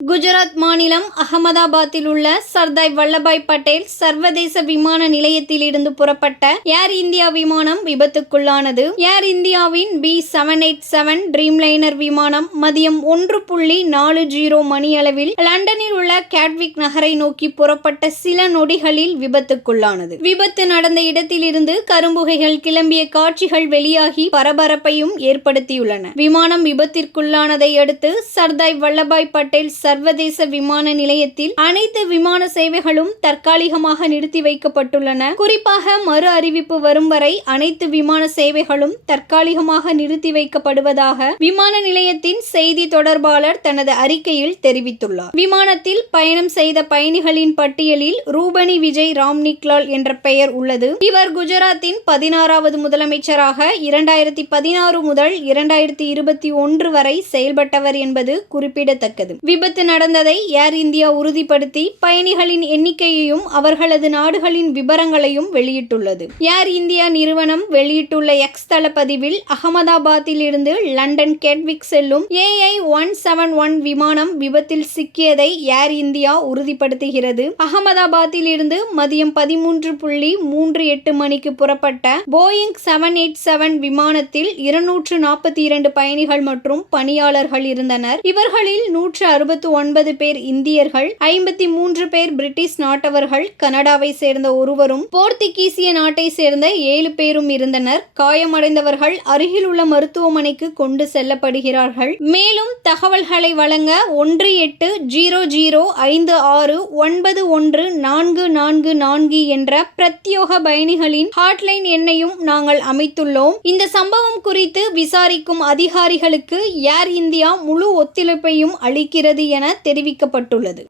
குஜராத் மாநிலம் அகமதாபாத்தில் உள்ள சர்தார் வல்லபாய் பட்டேல் சர்வதேச விமான நிலையத்திலிருந்து புறப்பட்ட ஏர் இந்தியா விமானம் விபத்துக்குள்ளானது. ஏர் இந்தியாவின் B787 ட்ரீம்லைனர் விமானம் மதியம் 1:40 மணியளவில் லண்டனில் உள்ள கேட்விக் நகரை நோக்கி புறப்பட்ட சில நொடிகளில் விபத்துக்குள்ளானது. விபத்து நடந்த இடத்திலிருந்து கரும்புகைகள் கிளம்பிய காட்சிகள் வெளியாகி பரபரப்பையும் ஏற்படுத்தியுள்ளன. விமானம் விபத்திற்குள்ளானதை அடுத்து சர்தார் வல்லபாய் பட்டேல் சர்வதேச விமான நிலையத்தில் அனைத்து விமான சேவைகளும் தற்காலிகமாக நிறுத்தி வைக்கப்பட்டுள்ளன. குறிப்பாக மறு அறிவிப்பு வரும் வரை அனைத்து விமான சேவைகளும் தற்காலிகமாக நிறுத்தி வைக்கப்படுவதாக விமான நிலையத்தின் செய்தி தொடர்பாளர் தனது அறிக்கையில் தெரிவித்துள்ளார். விமானத்தில் பயணம் செய்த பயணிகளின் பட்டியலில் ரூபணி விஜய் ராம்நிக்லால் என்ற பெயர் உள்ளது. இவர் குஜராத்தின் 16வது முதலமைச்சராக 2016 முதல் 2021 வரை செயல்பட்டவர் என்பது குறிப்பிடத்தக்கது. விபத்து நடந்ததை ஏர் இந்தியா உறுதிப்படுத்தி பயணிகளின் எண்ணிக்கையையும் அவர்களது நாடுகளின் விபரங்களையும் வெளியிட்டுள்ளது. ஏர் இந்தியா நிறுவனம் வெளியிட்டுள்ள எக்ஸ் தள பதிவில் அகமதாபாத்தில் இருந்து லண்டன் கேட்விக் செல்லும் AI-171 விமானம் விபத்தில் சிக்கியதை ஏர் இந்தியா உறுதிப்படுத்துகிறது. அகமதாபாத்தில் இருந்து மதியம் 13:38 மணிக்கு புறப்பட்ட போயிங் 787 விமானத்தில் 242 பயணிகள் மற்றும் பணியாளர்கள் இருந்தனர். இவர்களில் 169 பேர் இந்தியர்கள், 53 பேர் பிரிட்டிஷ் நாட்டவர்கள், கனடாவை சேர்ந்த ஒருவரும் போர்த்துகீசிய நாட்டை சேர்ந்த 7 பேரும் இருந்தனர். காயமடைந்தவர்கள் அருகில் உள்ள மருத்துவமனைக்கு கொண்டு செல்லப்படுகிறார்கள். மேலும் தகவல்களை வழங்க 1800569144 என்ற பிரத்யோக பயணிகளின் ஹாட்லைன் எண்ணையும் நாங்கள் அமைத்துள்ளோம். இந்த சம்பவம் குறித்து விசாரிக்கும் அதிகாரிகளுக்கு ஏர் இந்தியா முழு ஒத்துழைப்பையும் அளிக்கிறது என தெரிவிக்கப்பட்டுள்ளது.